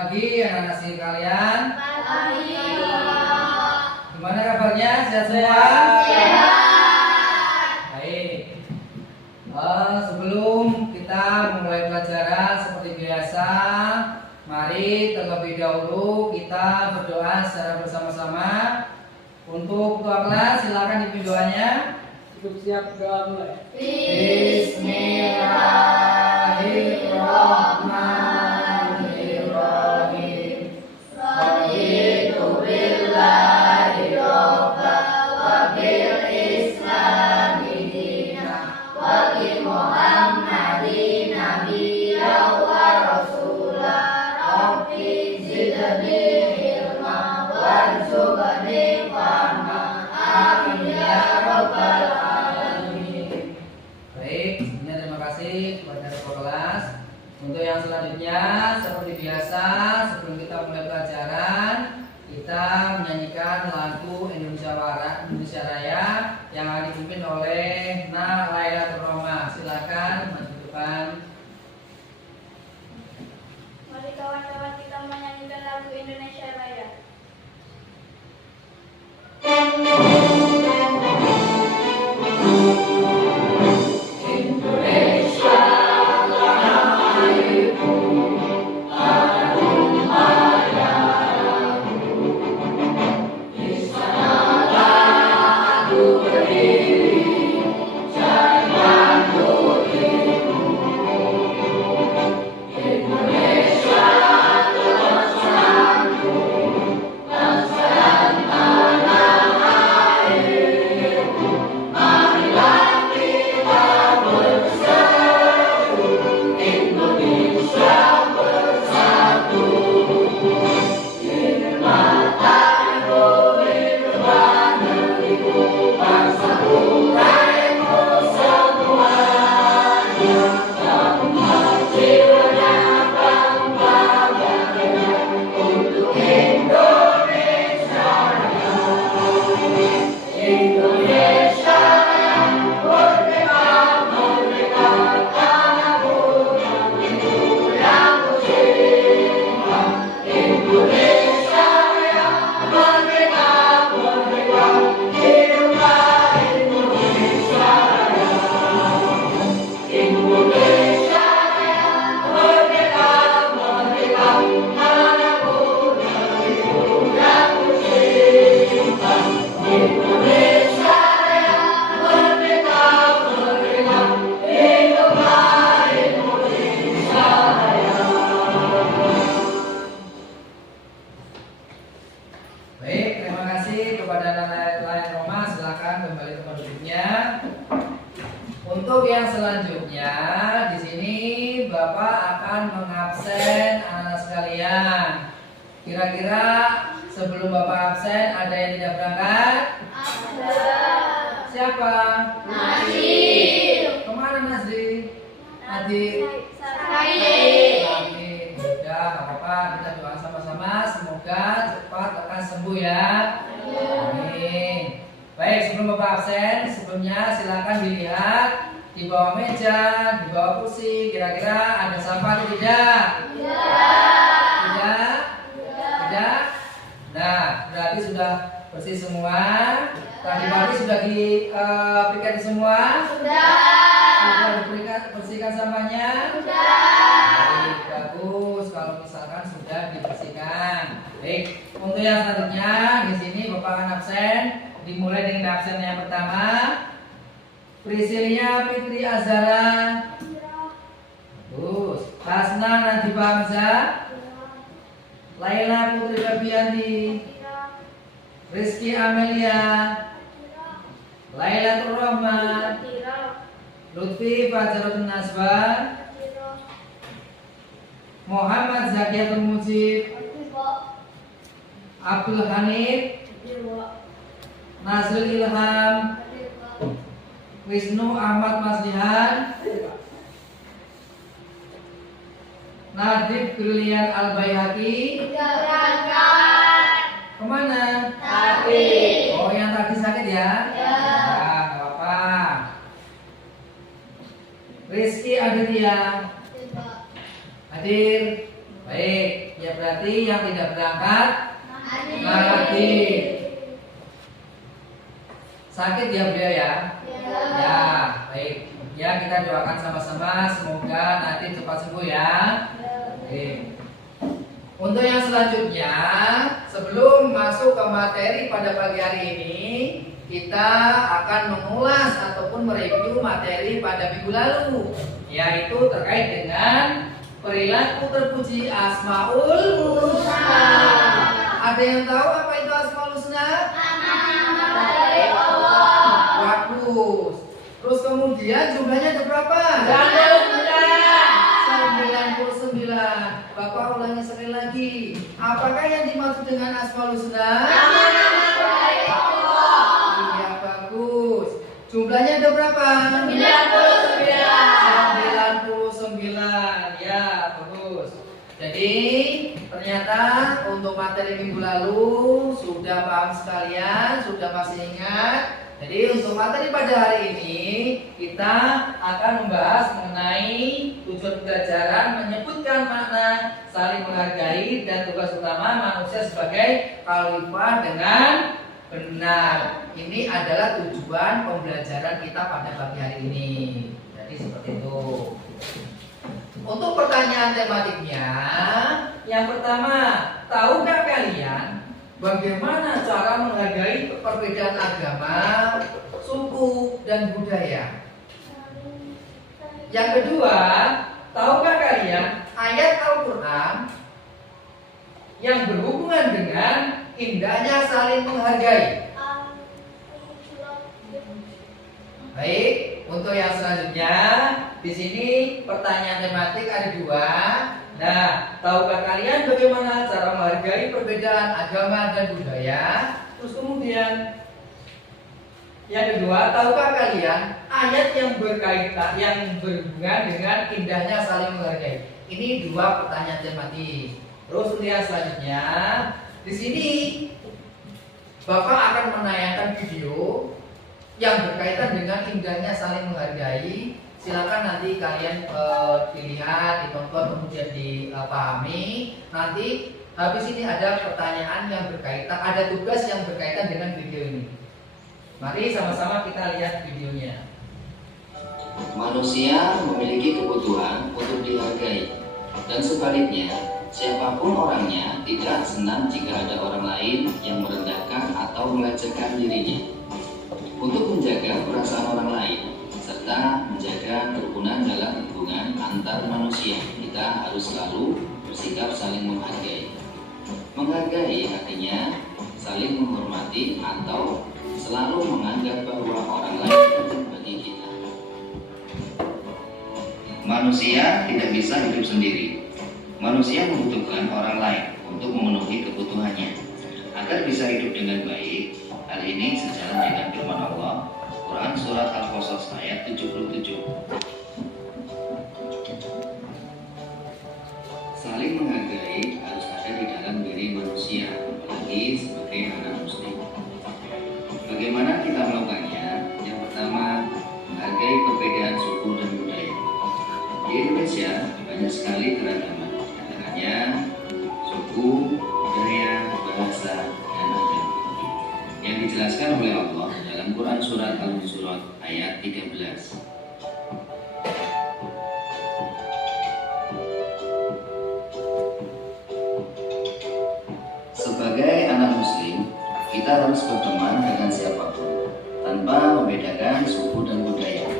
pagi anak-anak sekalian. Pagi. Gimana kabarnya? Sehat semua? Sehat. Baik. Sebelum kita memulai pelajaran seperti biasa, mari terlebih dahulu kita berdoa secara bersama-sama. Untuk ketua kelas, silakan dipimpin doanya. Cukup siap doa mulai. Bismillahirrahmanirrahim. Raditu billahi robba wa bil islami dina wa bi Muhammadin nabiyya wa rasula rabbi zidni ilma warzuqni fahma amin ya rabbal alamin. Baik, sebelumnya terima kasih kepada ketua kelas. Untuk yang selanjutnya, seperti biasa, sebelum kita mulai pelajaran, kita menyanyikan lagu Indonesia Raya yang akan dipimpin oleh Lailatul Rahmah. Silakan maju ke depan. Mari kawan-kawan kita menyanyikan lagu Indonesia Raya. Baik, terima kasih kepada Lailatul Rahmah. Silakan kembali ke duduknya. Untuk yang selanjutnya, di sini Bapak akan mengabsen anak-anak sekalian. Kira-kira sebelum Bapak absen ada yang tidak berangkat? Ada. Siapa? Nasib. Kemana Nasri? Nadir. Said. Amin. Sudah, nggak apa-apa. Kita doa sama-sama. Semoga cepat akan sembuh ya. Amin. Baik, sebelum Bapak absen, sebelumnya silakan dilihat di bawah meja, di bawah kursi. Kira-kira ada sampah atau tidak? Tidak? Tidak? Nah, berarti sudah bersih semua. Tadi pagi sudah diberikan semua. Sudah dibersihkan sampahnya. Baik, bagus. Kalau misalkan sudah dibersihkan. Baik, untuk yang selanjutnya di sini Bapak akan absen. Dimulai dengan absen yang pertama. Priscilia Fitri Azhara. Bagus. Hasna Nadhifa Hamzah. Laila Putri Febianti. Rizky Amelia. Lailatul Rahmah. Lutfi Fajarul Nasba. Muhammad Zakiatul Mujib. Abdul Hamid. Nazrul Ilham. Wisnu Ahmad Maslihan. Nadib Brilian Al-Baihaqi. Kemana? Oh, yang tadi sakit ya? Nah, gak apa-apa. Rizky Aditya. Hadir. Baik, ya berarti yang tidak berangkat mati. Sakit ya beliau ya? Ya, baik. Ya kita doakan sama-sama semoga nanti cepat sembuh ya. Baik. Untuk yang selanjutnya, sebelum masuk ke materi pada pagi hari ini, kita akan mengulas ataupun mereview materi pada minggu lalu, yaitu terkait dengan perilaku terpuji Asmaul Husna. Ada yang tahu apa itu Asmaul Husna? Bagus. Terus kemudian jumlahnya ada berapa? 99. Bapak ulangi sekali lagi. Apakah yang dimaksud dengan Asmaul Husna? Iya, bagus. Jumlahnya ada berapa? 99. Ya, bagus. Jadi ternyata untuk materi minggu lalu sudah paham sekalian, sudah masih ingat. Jadi untuk materi pada hari ini kita akan membahas mengenai tujuan pembelajaran, menyebutkan makna saling menghargai dan tugas utama manusia sebagai khalifah dengan benar. Ini adalah tujuan pembelajaran kita pada pagi hari ini. Jadi seperti itu. Untuk pertanyaan tematiknya, yang pertama, tahukah kalian bagaimana cara menghargai perbedaan agama, suku, dan budaya? Yang kedua, tahukah kalian ayat Al-Quran yang berhubungan dengan indahnya saling menghargai? Baik, untuk yang selanjutnya, di sini pertanyaan tematik ada dua. Nah, tahukah kalian bagaimana cara menghargai perbedaan agama dan budaya? Terus kemudian yang kedua, tahukah kalian ayat yang berkaitan, yang berhubungan dengan indahnya saling menghargai? Ini dua pertanyaan tematik. Terus yang selanjutnya, di sini Bapak akan menayangkan video yang berkaitan dengan indahnya saling menghargai. Silakan nanti kalian dilihat, ditonton, kemudian dipahami. Nanti habis ini ada pertanyaan yang berkaitan, ada tugas yang berkaitan dengan video ini. Mari sama-sama kita lihat videonya. Manusia memiliki kebutuhan untuk dihargai, dan sebaliknya, siapapun orangnya tidak senang jika ada orang lain yang merendahkan atau melecehkan dirinya. Untuk menjaga perasaan orang lain serta menjaga kerukunan dalam hubungan antar manusia, kita harus selalu bersikap saling menghargai. Menghargai artinya saling menghormati atau selalu menganggap bahwa orang lain penting bagi kita. Manusia tidak bisa hidup sendiri. Manusia membutuhkan orang lain untuk memenuhi kebutuhannya. Agar bisa hidup dengan baik, hal ini sejalan dengan firman Allah, Quran Surat Al-Qasas ayat 77. Saling menghargai harus ada di dalam diri manusia, apalagi sebagai anak muslim. Bagaimana kita melakukannya? Yang pertama, menghargai perbedaan suku dan budaya. Di Indonesia banyak sekali keragaman, antaranya suku, budaya, bahasa, dan agama, yang dijelaskan oleh Allah dalam Quran Surat Al-Hujurat ayat 13. Sebagai anak muslim, kita harus berteman dengan siapapun tanpa membedakan suku dan budaya.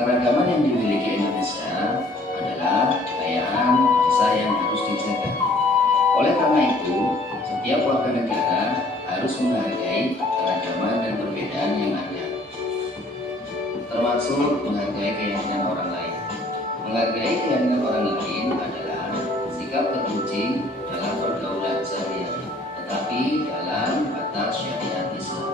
Keragaman yang dimiliki Indonesia adalah kekayaan bangsa yang harus dijaga. Oleh karena itu, setiap warga negara harus menghargai keragaman dan perbedaan yang ada, termasuk menghargai keyakinan orang lain. Menghargai keyakinan orang lain adalah sikap terpuji dalam pergaulan sehari-hari, tetapi dalam batas syariat Islam.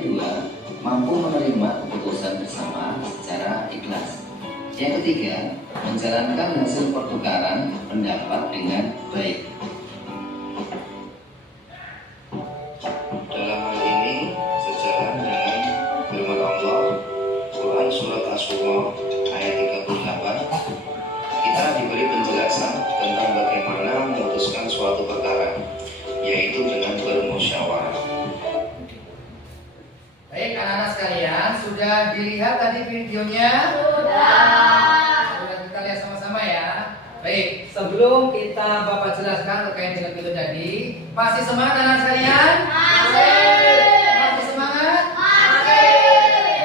kedua, mampu menerima keputusan bersama secara ikhlas. Yang ketiga, menjalankan hasil pertukaran pendapat dengan baik. Dalam hal ini, sejalan dengan firman Allah, Quran Surat Asy-Syura ayat 38, kita diberi penjelasan tentang bagaimana memutuskan suatu perkara, yaitu dengan bermusyawarah. Baik, anak-anak sekalian, sudah dilihat tadi videonya? Sudah kita lihat sama-sama ya. Baik, sebelum kita Bapak jelaskan terkait dengan video tadi, masih semangat anak sekalian? Masih semangat?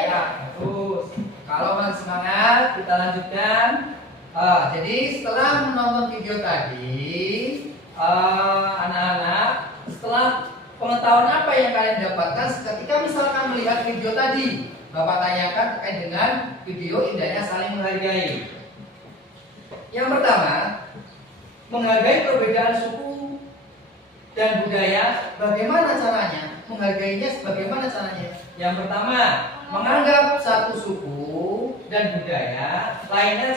Ya, bagus. Kalau masih semangat, kita lanjutkan. Jadi setelah menonton video tadi, anak-anak, setelah pengetahuan apa yang kalian dapatkan ketika misalkan melihat video tadi? Bapak tanyakan terkait dengan video indahnya saling menghargai. Yang pertama, menghargai perbedaan suku dan budaya. Bagaimana caranya? Menghargainya bagaimana caranya? Yang pertama, menganggap satu suku dan budaya lainnya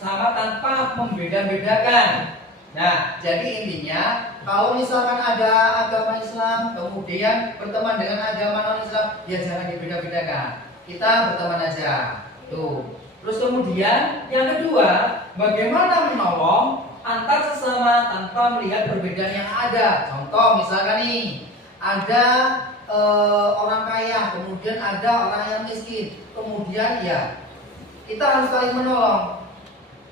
sama tanpa membeda-bedakan. Nah, jadi intinya kalau misalkan ada agama Islam kemudian berteman dengan agama non-Islam, ya jangan dibeda-bedakan. Kita berteman aja. Tuh. Terus kemudian yang kedua, bagaimana menolong antar sesama tanpa melihat perbedaan yang ada. Contoh misalkan nih, ada orang kaya, kemudian ada orang yang miskin. Kemudian ya kita harus saling menolong.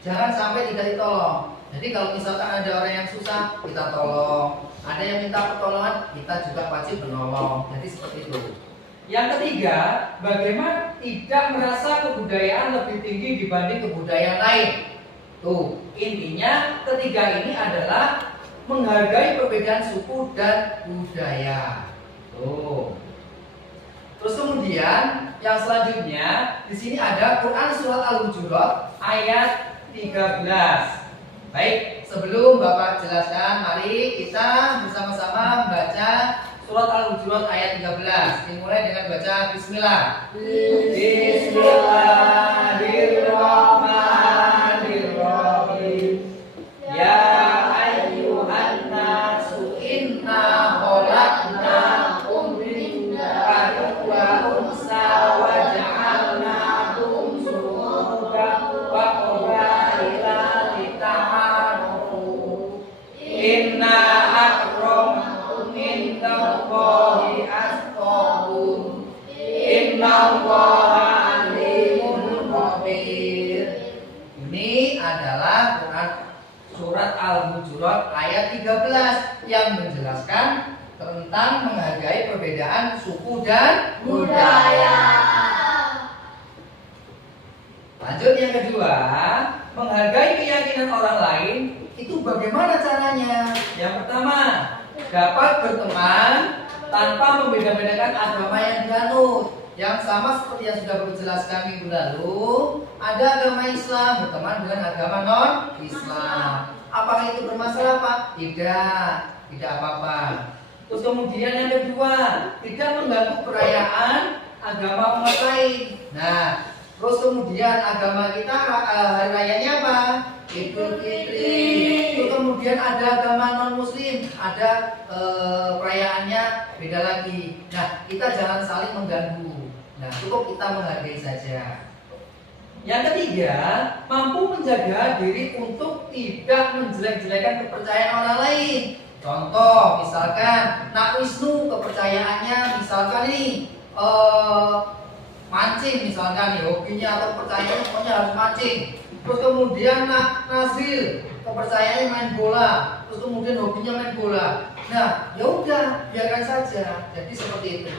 Jangan sampai tidak ditolong. Jadi kalau misalkan ada orang yang susah, kita tolong. Ada yang minta pertolongan, kita juga wajib menolong. Jadi seperti itu. Yang ketiga, bagaimana tidak merasa kebudayaan lebih tinggi dibanding kebudayaan lain. Tuh, intinya ketiga ini adalah menghargai perbedaan suku dan budaya. Tuh. Terus kemudian yang selanjutnya di sini ada Quran Surat Al-Hujurat ayat 13. Baik, sebelum Bapak jelaskan, mari kita bersama-sama membaca Surat Al-Hujurat ayat 13. Dimulai dengan baca Bismillah. Bismillahirrahmanirrahim. Ya ayyuhan nasu inna khalaqnakum min dzakarin wa unsa wa ja'alnakum syu'uban wa qabaila lita'arafu. Inna akramakum indallahi atqakum. Innallaha alimun khabir. Ini adalah Quran Surat Al-Hujurat ayat 13 yang menjelaskan tentang menghargai perbedaan suku dan budaya. Lanjut yang kedua, menghargai keyakinan orang lain itu bagaimana caranya? Yang pertama, dapat berteman tanpa membeda-bedakan agama yang dianut. Yang sama seperti yang sudah Bapak jelaskan minggu lalu, ada agama Islam berteman dengan agama non-Islam. Apakah itu bermasalah, Pak? Tidak apa-apa. Terus kemudian yang kedua, tidak mengganggu perayaan agama umat lain. Nah, terus kemudian agama kita hari rayanya apa? Idul Fitri. Itu kemudian ada agama non-muslim, ada perayaannya beda lagi. Nah, kita jangan saling mengganggu. Nah, cukup kita menghargai saja. Yang ketiga, mampu menjaga diri untuk tidak menjelek-jelekan kepercayaan orang lain. Contoh, misalkan Nak Wisnu kepercayaannya misalkan nih mancing misalkan nih, hobinya atau percayaannya pokoknya harus mancing. Terus kemudian Nak Nazil kepercayaannya main bola, terus kemudian hobinya main bola. Nah, ya udah, biarkan saja. Jadi seperti itu.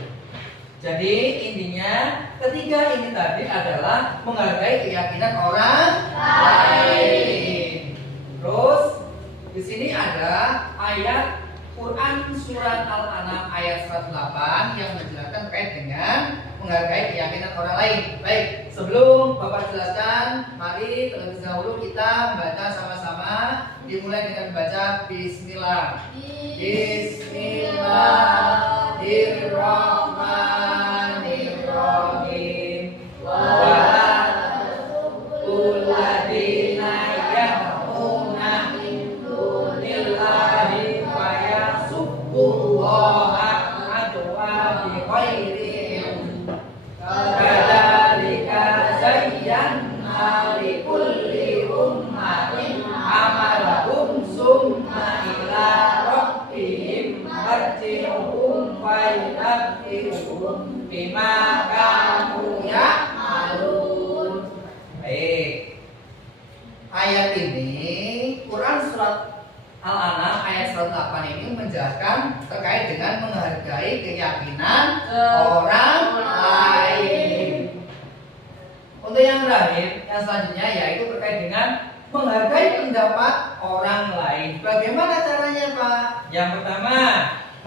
Jadi intinya ketiga ini tadi adalah menghargai keyakinan orang lain. Terus di sini ada ayat Quran Surat Al-An'am ayat 108 yang menjelaskan terkait dengan menghargai keyakinan orang lain. Baik, sebelum Bapak jelaskan, mari terlebih dahulu kita membaca sama-sama. Dimulai dengan baca Bismillah. Bismillahirrahmanirrahim. nunabbi'ukum bima kanu ya'malun. Baik. Ayat ini Quran surat Al-An'am ayat 108 ini menjelaskan terkait dengan menghargai keyakinan orang lain. Untuk yang terakhir, yang selanjutnya yaitu terkait dengan menghargai pendapat orang lain. Bagaimana caranya, Pak? Yang pertama,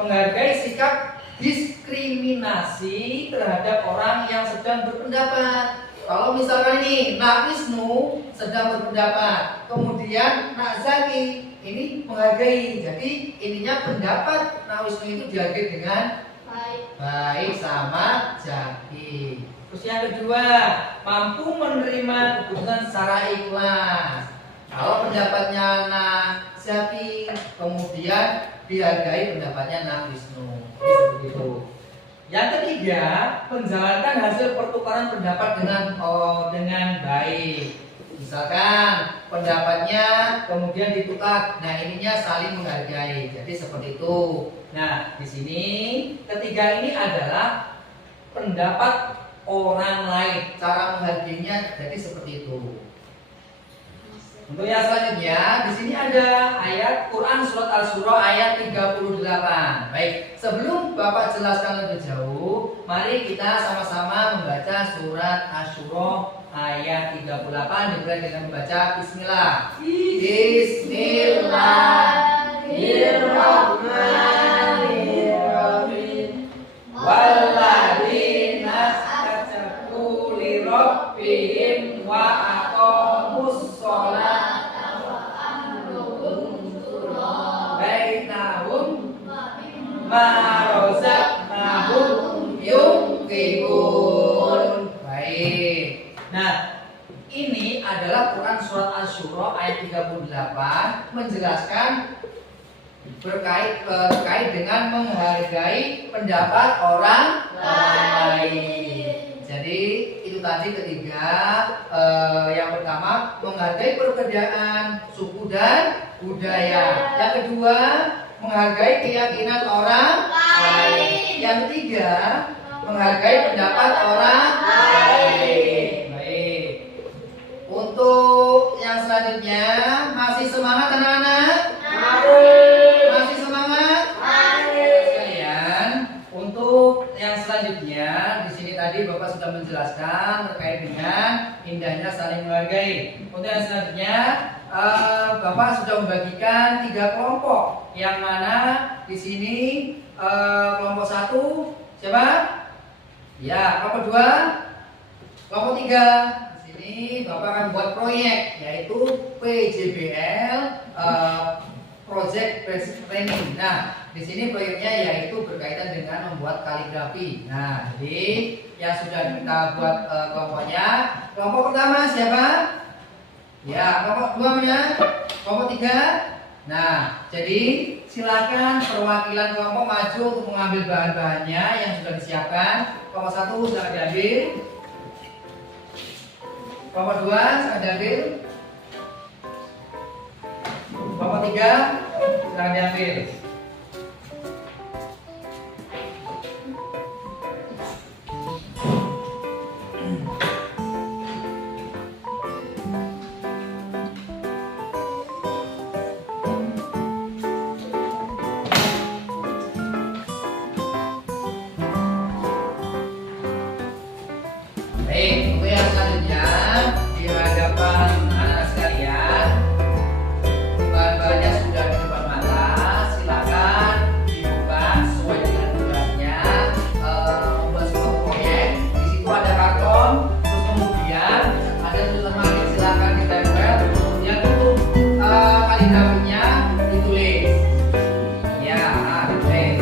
menghargai sikap diskriminasi terhadap orang yang sedang berpendapat. Kalau misalkan ini Nak Wisnu sedang berpendapat, kemudian Nak Zaki ini menghargai. Jadi ininya pendapat Nak Wisnu itu dihargai dengan baik sama Zaki. Terus yang kedua, mampu menerima keputusan secara ikhlas. Kalau pendapatnya Nak Zaki, kemudian dihargai pendapatnya Nak Wisnu. Seperti itu. Yang ketiga, menjalankan hasil pertukaran pendapat dengan baik. Misalkan pendapatnya kemudian ditukar, nah ininya saling menghargai. Jadi seperti itu. Nah, di sini ketiga ini adalah pendapat orang lain, cara menghargainya jadi seperti itu. Untuk yang selanjutnya, di sini ada ayat Quran surat Asy-Syura ayat 38. Baik, sebelum Bapak jelaskan lebih jauh, mari kita sama-sama membaca surat Asy-Syura ayat 38 dimulai dengan membaca Bismillah. Bismillahirrahmanirrahim. Walladzina istajabu li rabbihim wa aqamus sholata wa amruhum syura bainahum ma razaqnahum yunfiqun. Baik. Nah, ini adalah Quran surat Asy-Syura ayat 38 menjelaskan terkait dengan menghargai pendapat orang lain. Jadi itu tadi ketiga, yang pertama menghargai perbedaan suku dan budaya. Yang kedua menghargai keyakinan orang lain. Yang ketiga menghargai pendapat orang lain. Baik. Untuk yang selanjutnya masih semangat anak-anak? Masih semangat? Sekalian, untuk yang selanjutnya di sini tadi Bapak sudah menjelaskan terkait dengan indahnya saling menghargai. Untuk yang selanjutnya Bapak sudah membagikan 3 kelompok, yang mana di sini kelompok 1 siapa? Ya, kelompok 2, kelompok 3. Di sini Bapak akan buat proyek yaitu PJBL Project Basic Training. Nah, di sini proyeknya yaitu berkaitan dengan membuat kaligrafi. Nah, jadi yang sudah kita buat kelompoknya, kelompok pertama siapa? Ya, kelompok 2 mana? Kelompok 3. Nah, jadi silakan perwakilan kelompok maju untuk mengambil bahan-bahannya yang sudah disiapkan. Kelompok 1 sudah diambil. Kelompok 2 sudah diambil. Kelompok 3 sudah diambil. Baik, untuk yang selanjutnya di hadapan anak sekalian, bahan-bahannya sudah di depan mata. Silakan dibuka sesuai dengan tugasnya, membuat sebuah proyek. Di situ ada karton, terus kemudian ada tulisan makin, silakan ditempel. Kemudian untuk kaligrafinya ditulis. Ya, ditulis.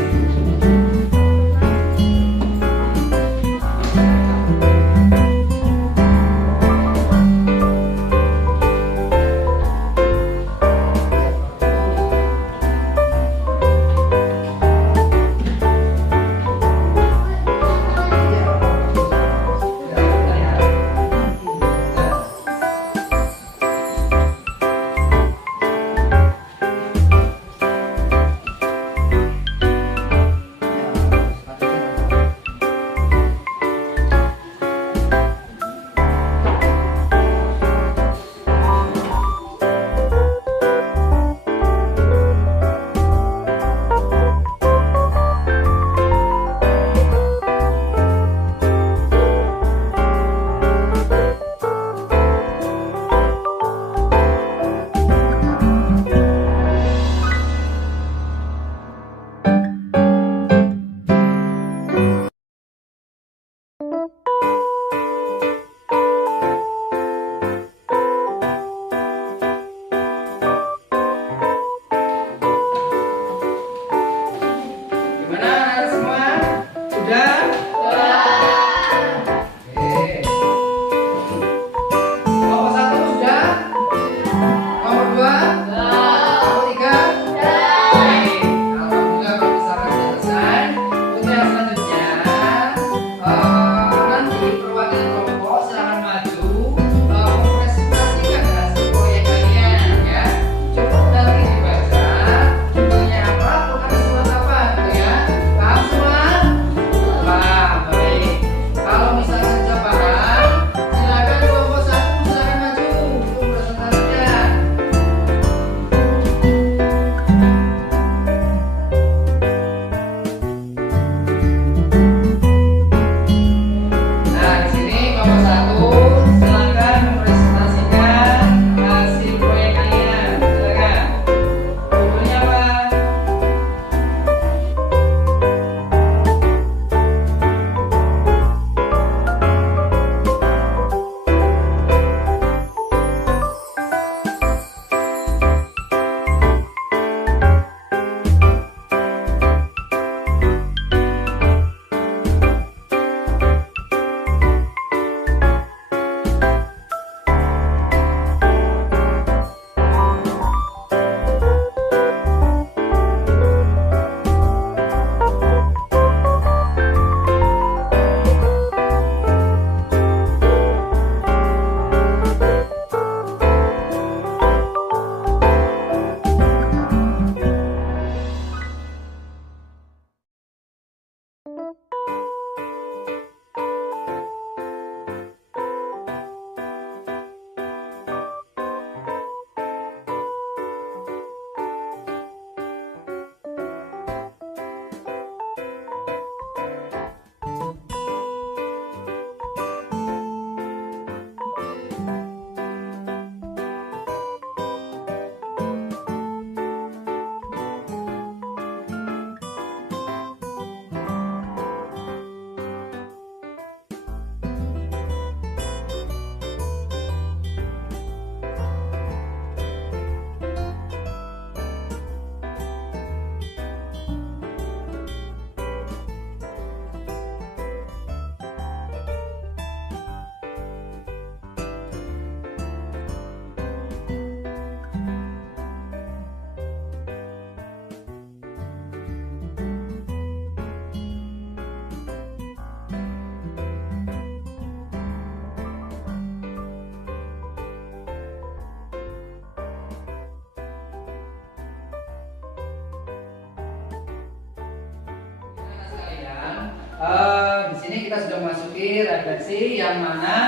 di sini kita sudah memasuki refleksi yang mana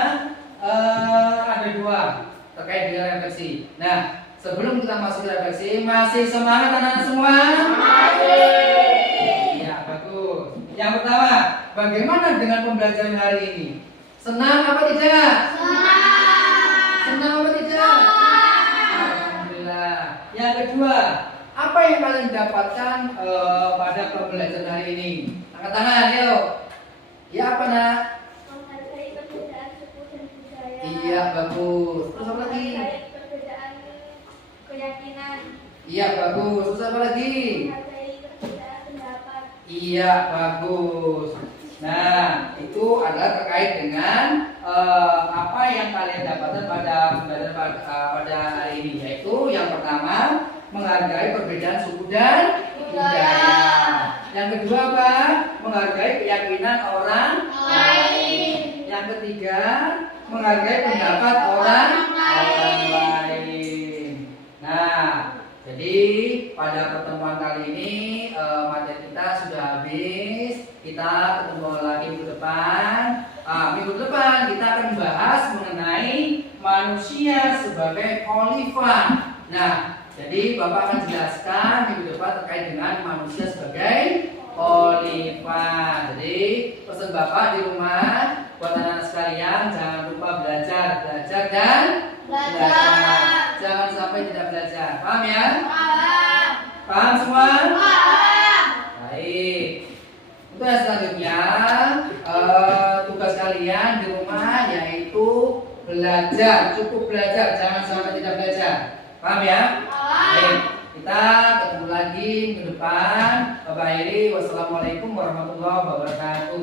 ada dua terkait dengan refleksi. Nah, sebelum kita masuk ke refleksi, masih semangat anak-anak semua? Masih. Ya, bagus. Yang pertama, bagaimana dengan pembelajaran hari ini? Senang apa tidak? Senang apa tidak? Alhamdulillah. Yang kedua, apa yang kalian dapatkan pada pembelajaran hari ini? Angkat tangan, yuk. Ya, apa nak? Menghargai perbedaan suku dan budaya. Iya, bagus. Terus apa lagi? Menghargai perbedaan keyakinan. Iya, bagus. Terus apa lagi? Menghargai perbedaan pendapat. Iya, bagus. Nah, itu adalah terkait dengan apa yang kalian dapatkan pada pembelajaran pada hari ini, yaitu yang pertama menghargai perbedaan suku dan budaya. Yang kedua apa? Menghargai keyakinan orang lain. Yang ketiga menghargai pendapat orang lain. Nah, jadi pada pertemuan kali ini materi kita sudah habis. Kita ketemu lagi minggu depan. Minggu depan kita akan membahas mengenai manusia sebagai khalifah. Nah, jadi Bapak akan jelaskan minggu depan terkait dengan manusia sebagai khalifah. Jadi pesan Bapak di rumah buat anak-anak sekalian, jangan lupa belajar dan belajar. Jangan sampai tidak belajar. Paham ya? Paham semua? Baik. Untuk yang selanjutnya, tugas kalian di rumah yaitu belajar, cukup belajar, jangan sampai tidak belajar. Paham ya? Baik, kita ketemu lagi minggu depan. Bapak Heri, wassalamualaikum warahmatullahi wabarakatuh.